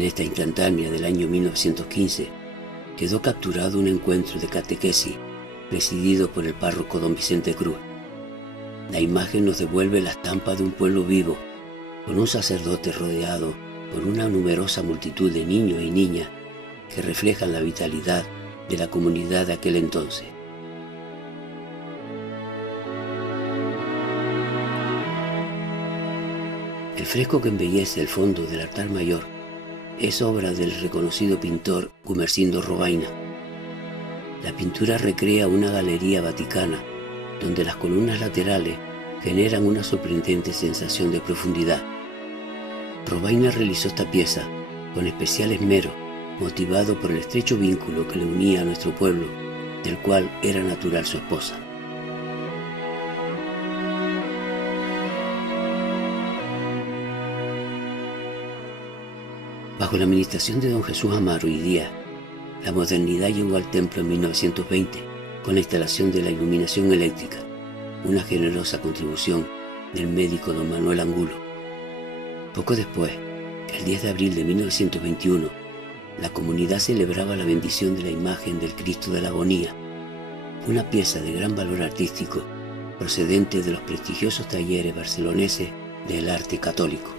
En esta instantánea del año 1915 quedó capturado un encuentro de catequesis presidido por el párroco don Vicente Cruz. La imagen nos devuelve la estampa de un pueblo vivo, con un sacerdote rodeado por una numerosa multitud de niños y niñas que reflejan la vitalidad de la comunidad de aquel entonces. El fresco que embellece el fondo del altar mayor es obra del reconocido pintor Gumersindo Robaina. La pintura recrea una galería vaticana donde las columnas laterales generan una sorprendente sensación de profundidad. Robaina realizó esta pieza con especial esmero, motivado por el estrecho vínculo que le unía a nuestro pueblo, del cual era natural su esposa. Bajo la administración de don Jesús Amaro y Díaz, la modernidad llegó al templo en 1920 con la instalación de la iluminación eléctrica, una generosa contribución del médico don Manuel Angulo. Poco después, el 10 de abril de 1921, la comunidad celebraba la bendición de la imagen del Cristo de la Agonía, una pieza de gran valor artístico procedente de los prestigiosos talleres barceloneses del arte católico.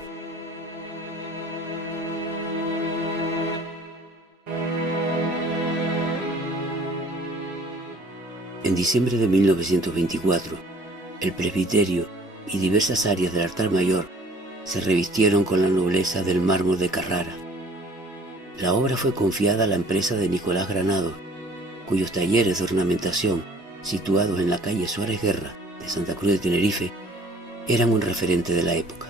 En diciembre de 1924, el presbiterio y diversas áreas del altar mayor se revistieron con la nobleza del mármol de Carrara. La obra fue confiada a la empresa de Nicolás Granado, cuyos talleres de ornamentación, situados en la calle Suárez Guerra de Santa Cruz de Tenerife, eran un referente de la época.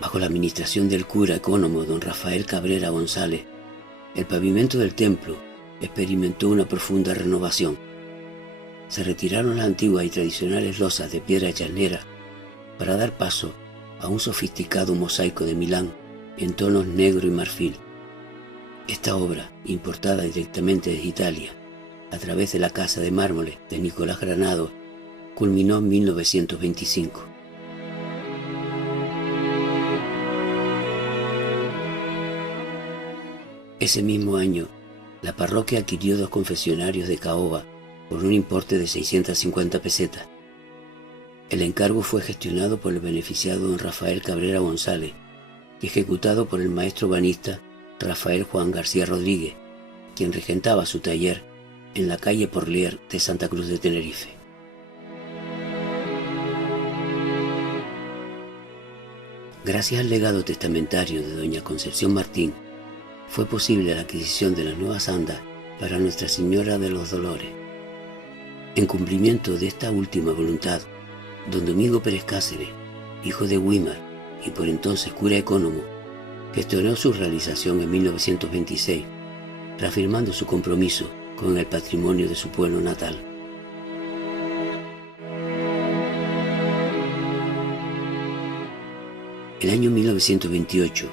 Bajo la administración del cura ecónomo don Rafael Cabrera González, el pavimento del templo experimentó una profunda renovación. Se retiraron las antiguas y tradicionales losas de piedra charnera para dar paso a un sofisticado mosaico de Milán en tonos negro y marfil. Esta obra, importada directamente desde Italia a través de la Casa de Mármoles de Nicolás Granado, culminó en 1925. Ese mismo año, la parroquia adquirió 2 confesionarios de caoba por un importe de 650 pesetas. El encargo fue gestionado por el beneficiado don Rafael Cabrera González y ejecutado por el maestro banista Rafael Juan García Rodríguez, quien regentaba su taller en la calle Porlier de Santa Cruz de Tenerife. Gracias al legado testamentario de doña Concepción Martín, fue posible la adquisición de las nuevas andas para Nuestra Señora de los Dolores. En cumplimiento de esta última voluntad, don Domingo Pérez Cáceres, hijo de Güímar y por entonces cura ecónomo, gestionó su realización en 1926, reafirmando su compromiso con el patrimonio de su pueblo natal. El año 1928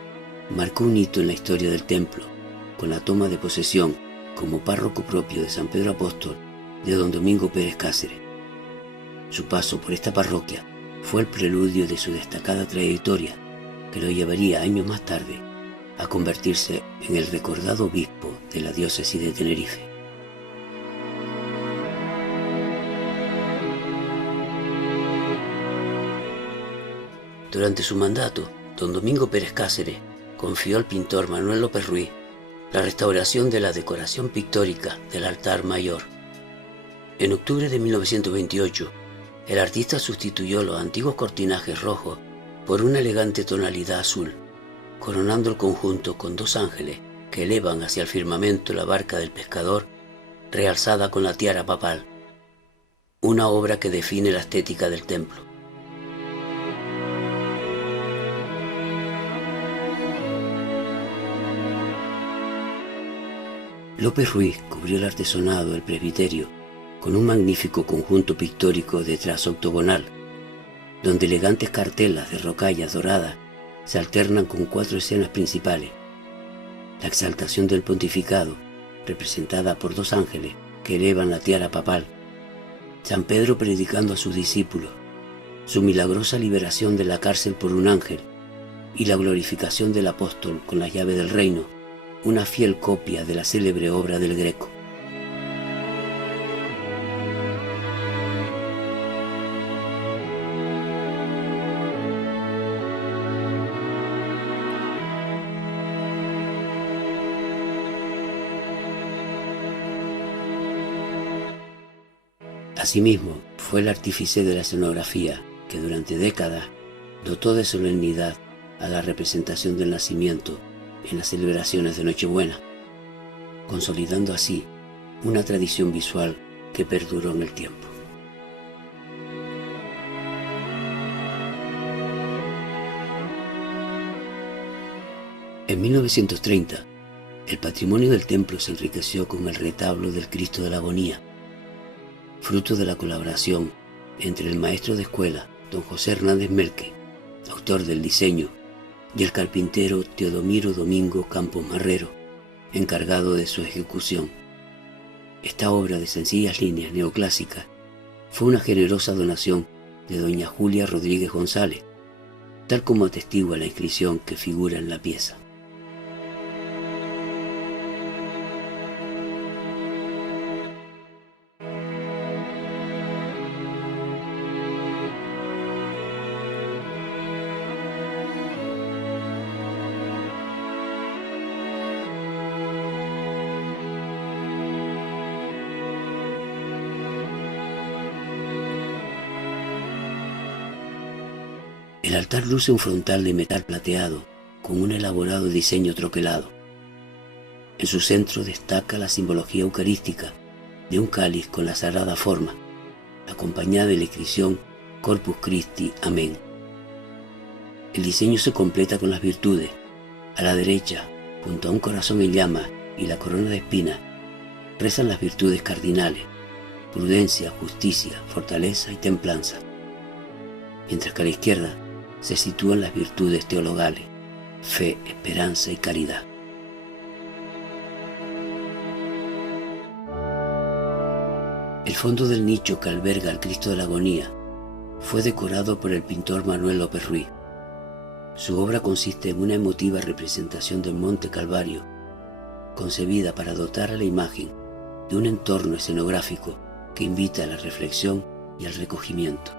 marcó un hito en la historia del templo, con la toma de posesión como párroco propio de San Pedro Apóstol de don Domingo Pérez Cáceres. Su paso por esta parroquia fue el preludio de su destacada trayectoria, que lo llevaría años más tarde a convertirse en el recordado obispo de la diócesis de Tenerife. Durante su mandato, don Domingo Pérez Cáceres confió al pintor Manuel López Ruiz la restauración de la decoración pictórica del altar mayor. En octubre de 1928, el artista sustituyó los antiguos cortinajes rojos por una elegante tonalidad azul, coronando el conjunto con 2 ángeles que elevan hacia el firmamento la barca del pescador, realzada con la tiara papal, una obra que define la estética del templo. López Ruiz cubrió el artesonado del presbiterio con un magnífico conjunto pictórico de trazo octogonal, donde elegantes cartelas de rocallas doradas se alternan con 4 escenas principales: la exaltación del pontificado, representada por 2 ángeles que elevan la tiara papal, San Pedro predicando a sus discípulos, su milagrosa liberación de la cárcel por un ángel y la glorificación del apóstol con las llaves del reino, una fiel copia de la célebre obra del Greco. Asimismo, fue el artífice de la escenografía que durante décadas dotó de solemnidad a la representación del nacimiento en las celebraciones de Nochebuena, consolidando así una tradición visual que perduró en el tiempo. En 1930, el patrimonio del templo se enriqueció con el retablo del Cristo de la Agonía, fruto de la colaboración entre el maestro de escuela, don José Hernández Melque, autor del diseño, y el carpintero Teodomiro Domingo Campos Marrero, encargado de su ejecución. Esta obra de sencillas líneas neoclásicas fue una generosa donación de doña Julia Rodríguez González, tal como atestigua la inscripción que figura en la pieza. El altar luce un frontal de metal plateado con un elaborado diseño troquelado. En su centro destaca la simbología eucarística de un cáliz con la sagrada forma, acompañada de la inscripción Corpus Christi, Amén. El diseño se completa con las virtudes. A la derecha, junto a un corazón en llamas y la corona de espinas, rezan las virtudes cardinales: prudencia, justicia, fortaleza y templanza. Mientras que a la izquierda se sitúan las virtudes teologales: fe, esperanza y caridad. El fondo del nicho que alberga al Cristo de la Agonía fue decorado por el pintor Manuel López Ruiz. Su obra consiste en una emotiva representación del Monte Calvario, concebida para dotar a la imagen de un entorno escenográfico que invita a la reflexión y al recogimiento.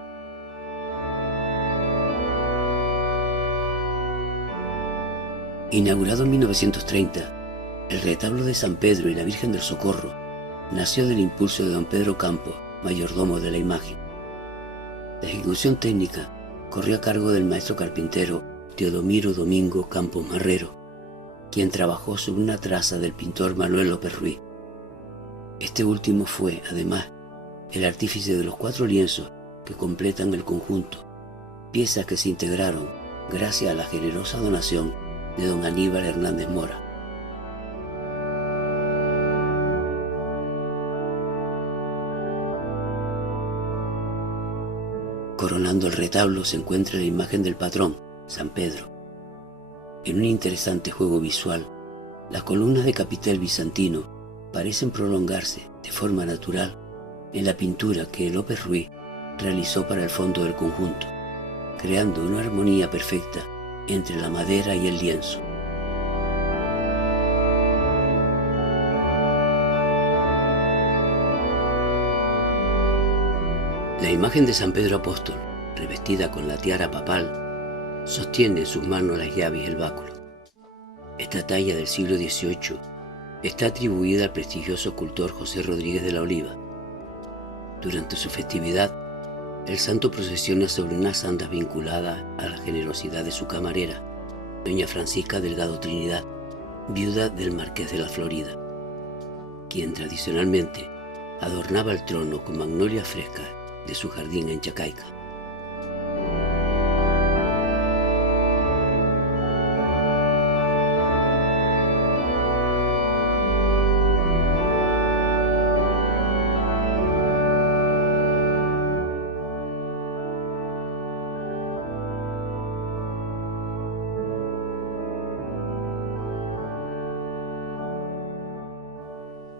Inaugurado en 1930, el retablo de San Pedro y la Virgen del Socorro nació del impulso de don Pedro Campos, mayordomo de la imagen. La ejecución técnica corrió a cargo del maestro carpintero Teodomiro Domingo Campos Marrero, quien trabajó sobre una traza del pintor Manuel López Ruiz. Este último fue, además, el artífice de los 4 lienzos que completan el conjunto, piezas que se integraron gracias a la generosa donación de don Aníbal Hernández Mora. Coronando el retablo se encuentra la imagen del patrón, San Pedro. En un interesante juego visual, las columnas de capitel bizantino parecen prolongarse de forma natural en la pintura que López Ruiz realizó para el fondo del conjunto, creando una armonía perfecta entre la madera y el lienzo. La imagen de San Pedro Apóstol, revestida con la tiara papal, sostiene en sus manos las llaves y el báculo. Esta talla del siglo XVIII está atribuida al prestigioso escultor José Rodríguez de la Oliva. Durante su festividad, el santo procesiona sobre unas andas vinculadas a la generosidad de su camarera, doña Francisca Delgado Trinidad, viuda del Marqués de la Florida, quien tradicionalmente adornaba el trono con magnolias frescas de su jardín en Chacaica.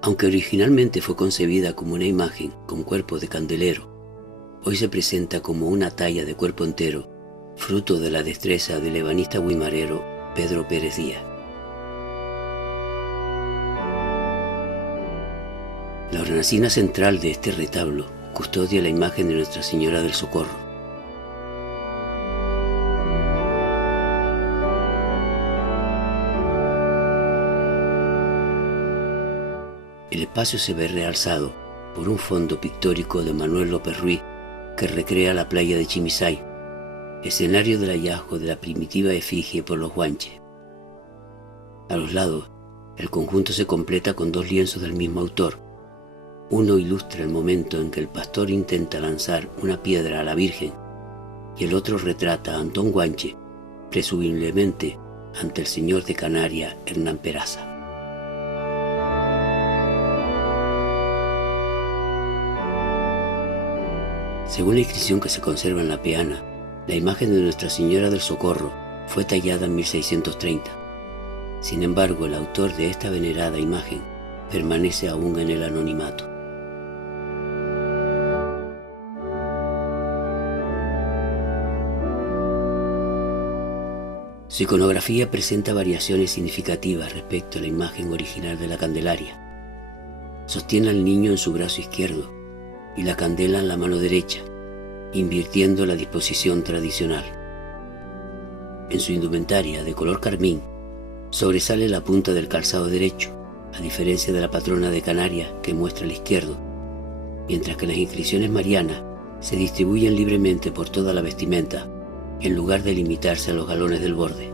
Aunque originalmente fue concebida como una imagen con cuerpo de candelero, hoy se presenta como una talla de cuerpo entero, fruto de la destreza del ebanista guimarero Pedro Pérez Díaz. La hornacina central de este retablo custodia la imagen de Nuestra Señora del Socorro. El espacio se ve realzado por un fondo pictórico de Manuel López Ruiz que recrea la playa de Chimisay, escenario del hallazgo de la primitiva efigie por los guanches. A los lados, el conjunto se completa con dos lienzos del mismo autor. Uno ilustra el momento en que el pastor intenta lanzar una piedra a la Virgen y el otro retrata a Antón Guanche, presumiblemente ante el señor de Canarias, Hernán Peraza. Según la inscripción que se conserva en la peana, la imagen de Nuestra Señora del Socorro fue tallada en 1630. Sin embargo, el autor de esta venerada imagen permanece aún en el anonimato. Su iconografía presenta variaciones significativas respecto a la imagen original de la Candelaria. Sostiene al niño en su brazo izquierdo y la candela en la mano derecha, invirtiendo la disposición tradicional. En su indumentaria de color carmín sobresale la punta del calzado derecho, a diferencia de la patrona de Canarias que muestra al izquierdo, mientras que las inscripciones marianas se distribuyen libremente por toda la vestimenta, en lugar de limitarse a los galones del borde.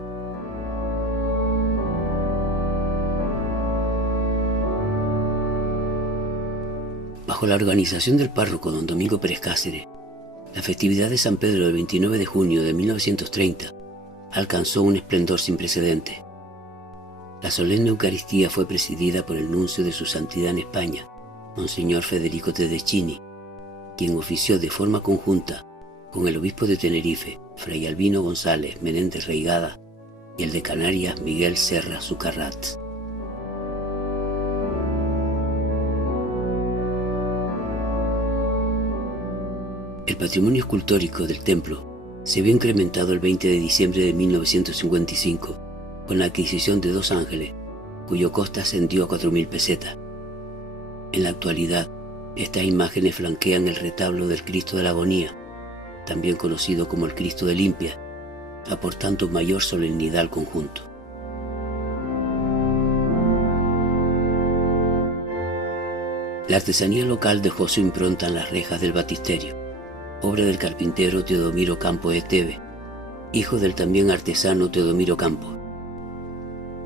Bajo la organización del párroco don Domingo Pérez Cáceres, la festividad de San Pedro del 29 de junio de 1930 alcanzó un esplendor sin precedentes. La solemne Eucaristía fue presidida por el nuncio de su santidad en España, Monseñor Federico Tedeschini, quien ofició de forma conjunta con el obispo de Tenerife, Fray Albino González Menéndez Reigada, y el de Canarias, Miguel Serra Sucarrats. El patrimonio escultórico del templo se vio incrementado el 20 de diciembre de 1955 con la adquisición de 2 ángeles, cuyo coste ascendió a 4.000 pesetas. En la actualidad, estas imágenes flanquean el retablo del Cristo de la Agonía, también conocido como el Cristo de Limpia, aportando mayor solemnidad al conjunto. La artesanía local dejó su impronta en las rejas del baptisterio, obra del carpintero Teodomiro Campos Esteve, hijo del también artesano Teodomiro Campos.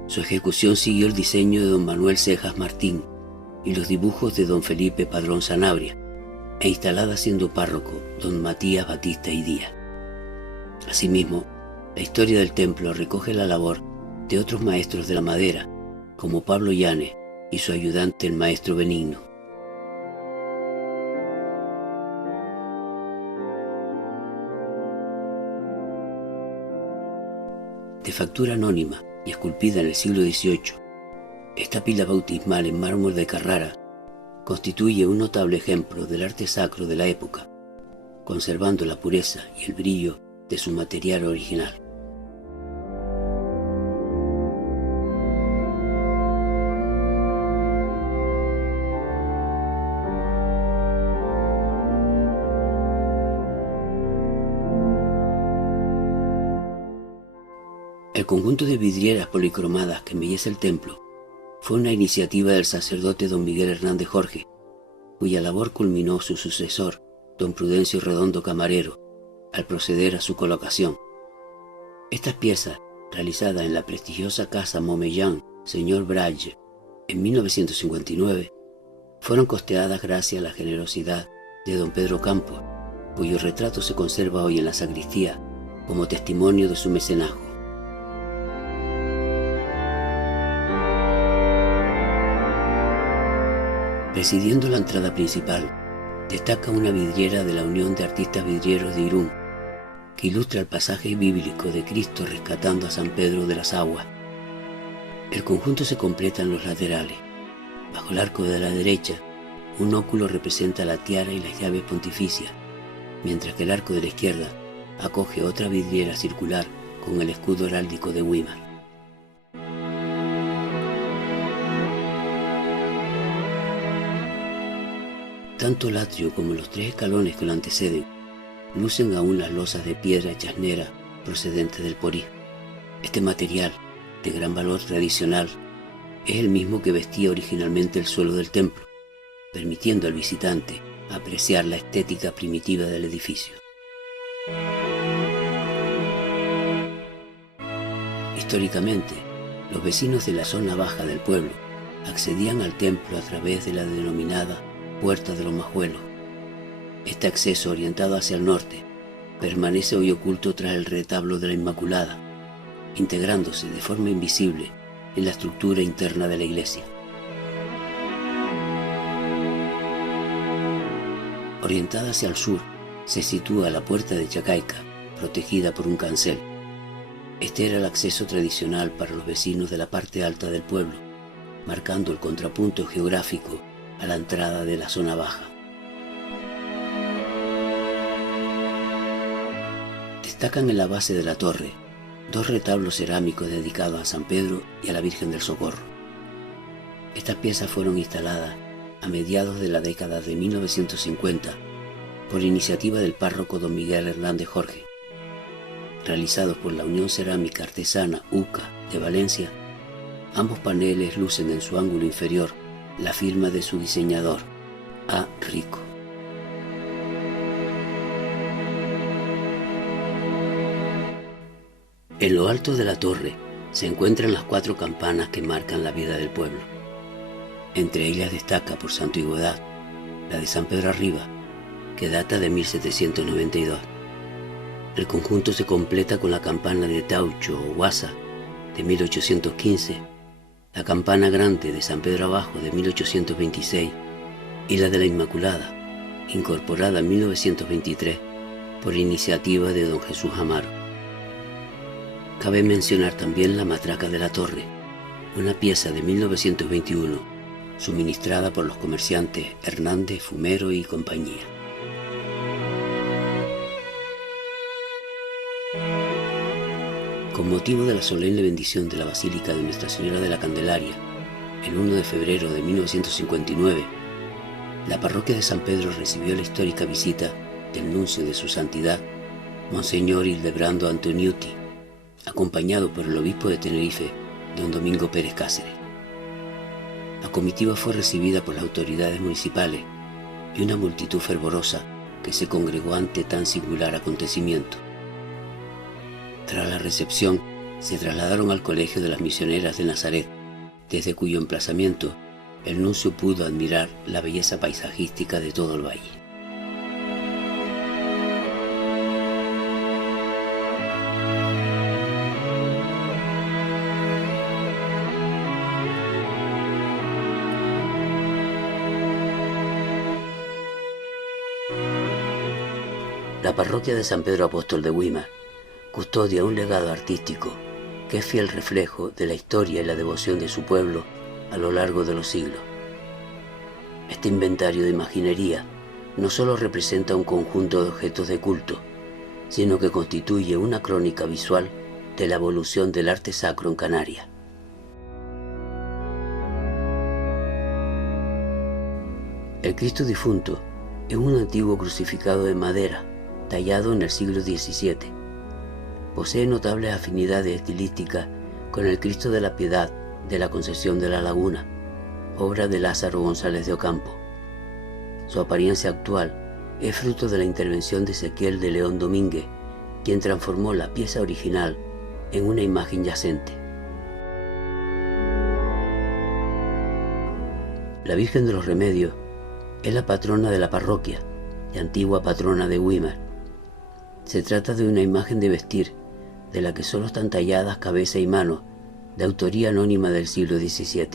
Su ejecución siguió el diseño de don Manuel Cejas Martín y los dibujos de don Felipe Padrón Sanabria, e instalada siendo párroco don Matías Batista y Díaz. Asimismo, la historia del templo recoge la labor de otros maestros de la madera, como Pablo Llanes y su ayudante el maestro Benigno. De factura anónima y esculpida en el siglo XVIII, esta pila bautismal en mármol de Carrara constituye un notable ejemplo del arte sacro de la época, conservando la pureza y el brillo de su material original. El conjunto de vidrieras policromadas que embellece el templo fue una iniciativa del sacerdote don Miguel Hernández Jorge, cuya labor culminó su sucesor, don Prudencio Redondo Camarero, al proceder a su colocación. Estas piezas, realizadas en la prestigiosa casa Momellán, señor Braille, en 1959, fueron costeadas gracias a la generosidad de don Pedro Campos, cuyo retrato se conserva hoy en la sacristía como testimonio de su mecenazgo. Presidiendo la entrada principal, destaca una vidriera de la Unión de Artistas Vidrieros de Irún, que ilustra el pasaje bíblico de Cristo rescatando a San Pedro de las aguas. El conjunto se completa en los laterales, Bajo el arco de la derecha, un óculo representa la tiara y las llaves pontificias, mientras que el arco de la izquierda acoge otra vidriera circular con el escudo heráldico de Weimar. Tanto el atrio como los 3 escalones que lo anteceden lucen aún las losas de piedra chasnera procedentes del Porí. Este material, de gran valor tradicional, es el mismo que vestía originalmente el suelo del templo, permitiendo al visitante apreciar la estética primitiva del edificio. Históricamente, los vecinos de la zona baja del pueblo accedían al templo a través de la denominada Puerta de los Majuelos. Este acceso, orientado hacia el norte, permanece hoy oculto tras el retablo de la Inmaculada, integrándose de forma invisible en la estructura interna de la iglesia. Orientada hacia el sur, se sitúa la Puerta de Chacaica, protegida por un cancel. Este era el acceso tradicional para los vecinos de la parte alta del pueblo, marcando el contrapunto geográfico a la entrada de la zona baja. Destacan en la base de la torre 2 retablos cerámicos dedicados a San Pedro y a la Virgen del Socorro. Estas piezas fueron instaladas a mediados de la década de 1950 por iniciativa del párroco don Miguel Hernández Jorge. Realizados por la Unión Cerámica Artesana UCA de Valencia, ambos paneles lucen en su ángulo inferior la firma de su diseñador, A. Rico. En lo alto de la torre se encuentran las 4 campanas que marcan la vida del pueblo. Entre ellas destaca por su antigüedad la de San Pedro Arriba, que data de 1792. El conjunto se completa con la campana de Taucho o Guasa de 1815, la campana grande de San Pedro Abajo de 1826 y la de la Inmaculada, incorporada en 1923 por iniciativa de don Jesús Amaro. Cabe mencionar también la matraca de la torre, una pieza de 1921, suministrada por los comerciantes Hernández, Fumero y compañía. Con motivo de la solemne bendición de la Basílica de Nuestra Señora de la Candelaria, el 1 de febrero de 1959, la parroquia de San Pedro recibió la histórica visita del nuncio de su santidad, Monseñor Hildebrando Antoniuti, acompañado por el obispo de Tenerife, don Domingo Pérez Cáceres. La comitiva fue recibida por las autoridades municipales y una multitud fervorosa que se congregó ante tan singular acontecimiento. Tras la recepción, se trasladaron al Colegio de las Misioneras de Nazaret, desde cuyo emplazamiento el nuncio pudo admirar la belleza paisajística de todo el valle. La parroquia de San Pedro Apóstol de Weimar custodia un legado artístico que es fiel reflejo de la historia y la devoción de su pueblo a lo largo de los siglos. Este inventario de imaginería no solo representa un conjunto de objetos de culto, sino que constituye una crónica visual de la evolución del arte sacro en Canarias. El Cristo difunto es un antiguo crucificado de madera, tallado en el siglo XVII. Posee notables afinidades estilísticas con el Cristo de la Piedad de la Concepción de la Laguna, obra de Lázaro González de Ocampo. Su apariencia actual es fruto de la intervención de Ezequiel de León Domínguez, quien transformó la pieza original en una imagen yacente. La Virgen de los Remedios es la patrona de la parroquia y antigua patrona de Weimar. Se trata de una imagen de vestir, de la que solo están talladas cabeza y mano, de autoría anónima del siglo XVII.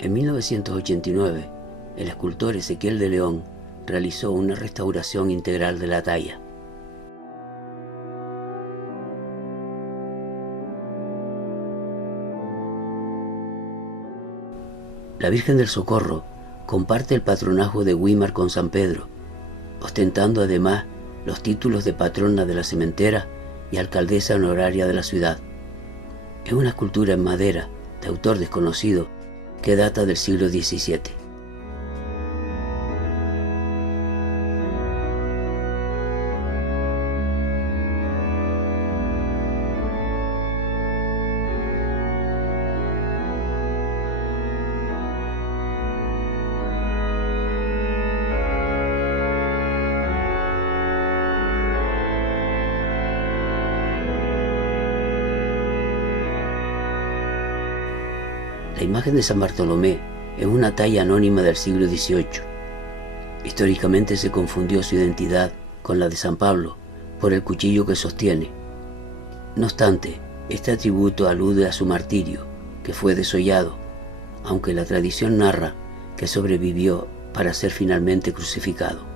En 1989, el escultor Ezequiel de León realizó una restauración integral de la talla. La Virgen del Socorro comparte el patronazgo de Güímar con San Pedro, ostentando además los títulos de patrona de la cementera y alcaldesa honoraria de la ciudad. Es una escultura en madera de autor desconocido que data del siglo XVII. La imagen de San Bartolomé es una talla anónima del siglo XVIII. Históricamente se confundió su identidad con la de San Pablo por el cuchillo que sostiene. No obstante, este atributo alude a su martirio, que fue desollado, aunque la tradición narra que sobrevivió para ser finalmente crucificado.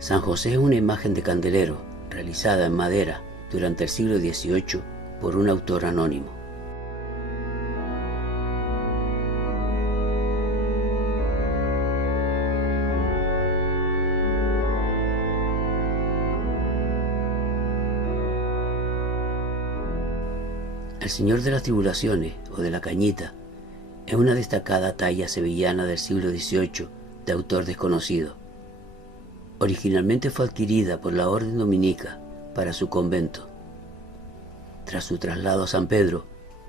San José es una imagen de candelero realizada en madera durante el siglo XVIII por un autor anónimo. El Señor de las Tribulaciones, o de la Cañita, es una destacada talla sevillana del siglo XVIII de autor desconocido. Originalmente fue adquirida por la Orden Dominica para su convento. Tras su traslado a San Pedro,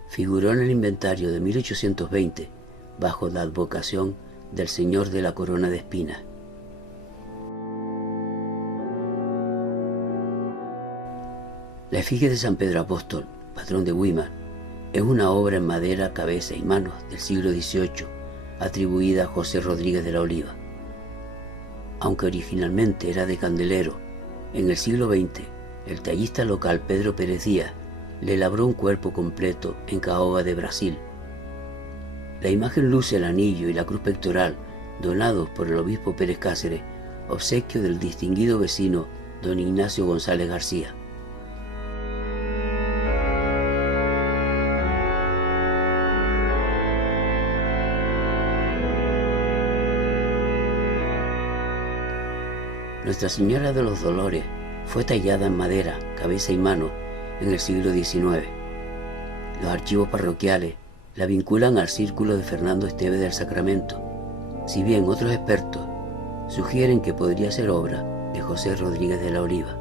figuró en el inventario de 1820 bajo la advocación del Señor de la Corona de Espinas. La efigie de San Pedro Apóstol, patrón de Güímar, es una obra en madera, cabeza y manos del siglo XVIII, atribuida a José Rodríguez de la Oliva. Aunque originalmente era de candelero, en el siglo XX, el tallista local Pedro Pérez Díaz le labró un cuerpo completo en caoba de Brasil. La imagen luce el anillo y la cruz pectoral donados por el obispo Pérez Cáceres, obsequio del distinguido vecino don Ignacio González García. Nuestra Señora de los Dolores fue tallada en madera, cabeza y mano en el siglo XIX. Los archivos parroquiales la vinculan al círculo de Fernando Esteves del Sacramento, si bien otros expertos sugieren que podría ser obra de José Rodríguez de la Oliva.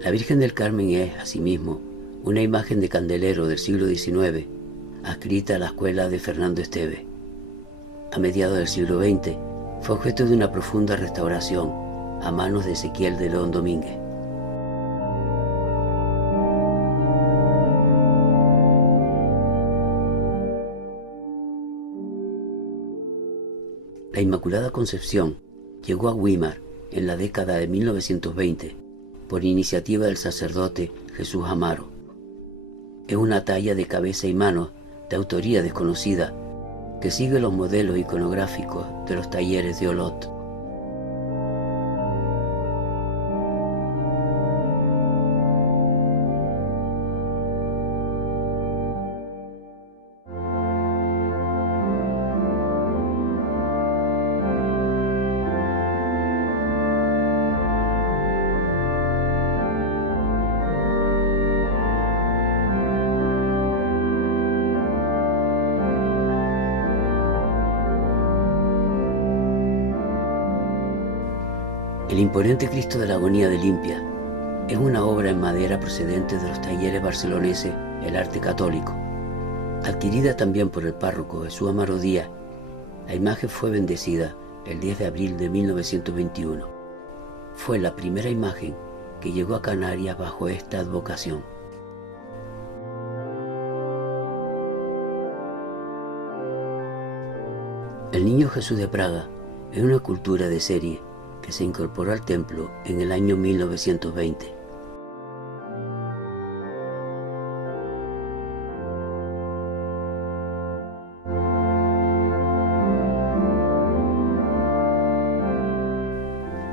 La Virgen del Carmen es, asimismo, una imagen de candelero del siglo XIX, adscrita a la escuela de Fernando Esteves. A mediados del siglo XX, fue objeto de una profunda restauración a manos de Ezequiel de León Domínguez. La Inmaculada Concepción llegó a Güímar en la década de 1920 por iniciativa del sacerdote Jesús Amaro. Es una talla de cabeza y manos de autoría desconocida que sigue los modelos iconográficos de los talleres de Olot. El imponente Cristo de la Agonía de Limpia es una obra en madera procedente de los talleres barceloneses El Arte Católico. Adquirida también por el párroco Jesús Amaro Díaz, la imagen fue bendecida el 10 de abril de 1921. Fue la primera imagen que llegó a Canarias bajo esta advocación. El Niño Jesús de Praga es una escultura de serie que se incorporó al templo en el año 1920.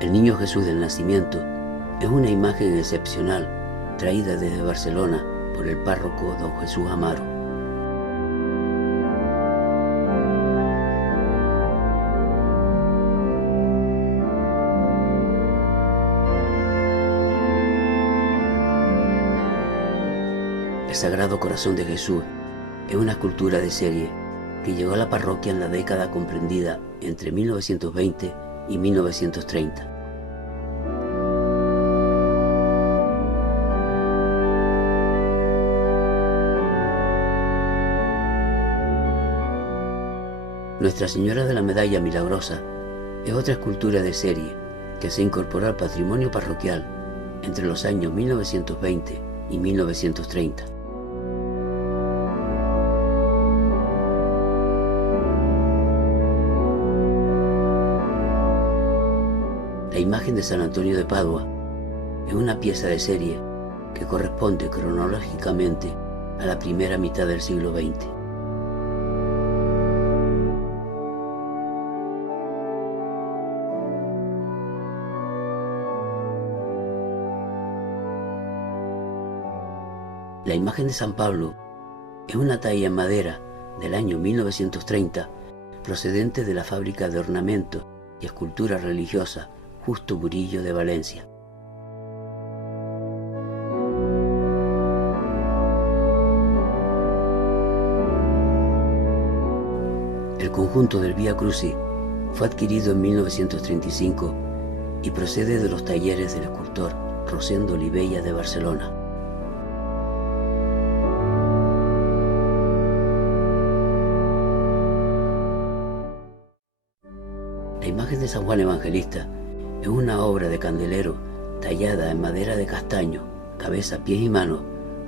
El Niño Jesús del Nacimiento es una imagen excepcional traída desde Barcelona por el párroco don Jesús Amaro. El Sagrado Corazón de Jesús es una escultura de serie que llegó a la parroquia en la década comprendida entre 1920 y 1930. Nuestra Señora de la Medalla Milagrosa es otra escultura de serie que se incorporó al patrimonio parroquial entre los años 1920 y 1930. La imagen de San Antonio de Padua es una pieza de serie que corresponde cronológicamente a la primera mitad del siglo XX. La imagen de San Pablo es una talla en madera del año 1930 procedente de la fábrica de ornamento y escultura religiosa Justo Burillo de Valencia. El conjunto del Vía Crucis fue adquirido en 1935 y procede de los talleres del escultor Rosendo Olivella de Barcelona. La imagen de San Juan Evangelista es una obra de candelero tallada en madera de castaño, cabeza, pies y manos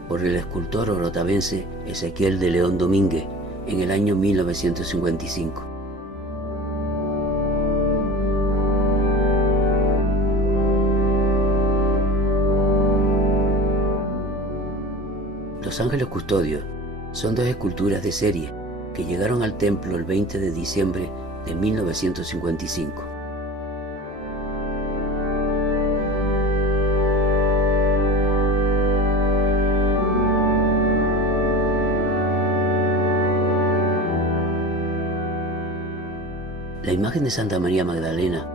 por el escultor orotavense Ezequiel de León Domínguez en el año 1955. Los ángeles custodios son dos esculturas de serie que llegaron al templo el 20 de diciembre de 1955. La imagen de Santa María Magdalena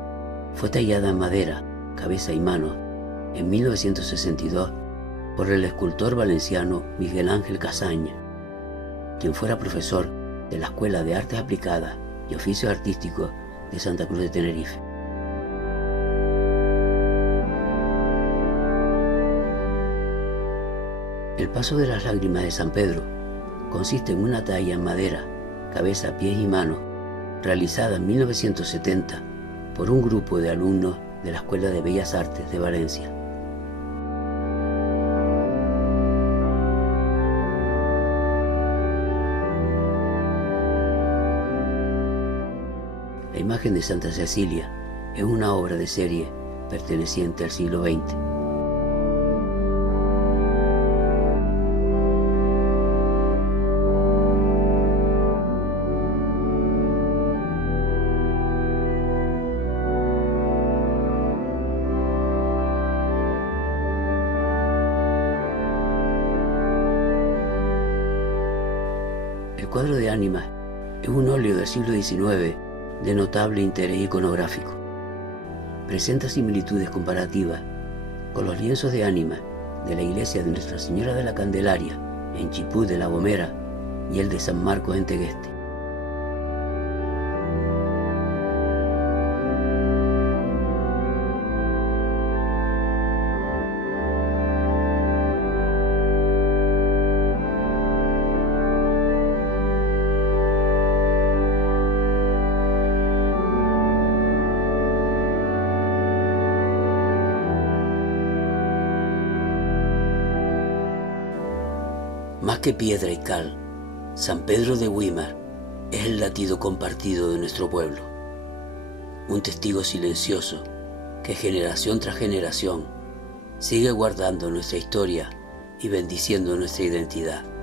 fue tallada en madera, cabeza y manos en 1962 por el escultor valenciano Miguel Ángel Casaña, quien fuera profesor de la Escuela de Artes Aplicadas y Oficios Artísticos de Santa Cruz de Tenerife. El paso de las lágrimas de San Pedro consiste en una talla en madera, cabeza, pies y manos, realizada en 1970 por un grupo de alumnos de la Escuela de Bellas Artes de Valencia. La imagen de Santa Cecilia es una obra de serie perteneciente al siglo XX. El cuadro de Ánimas es un óleo del siglo XIX de notable interés iconográfico. Presenta similitudes comparativas con los lienzos de Ánimas de la iglesia de Nuestra Señora de la Candelaria en Chipú de la Gomera y el de San Marcos en Tegueste. Más que piedra y cal, San Pedro de Güímar es el latido compartido de nuestro pueblo, un testigo silencioso que generación tras generación sigue guardando nuestra historia y bendiciendo nuestra identidad.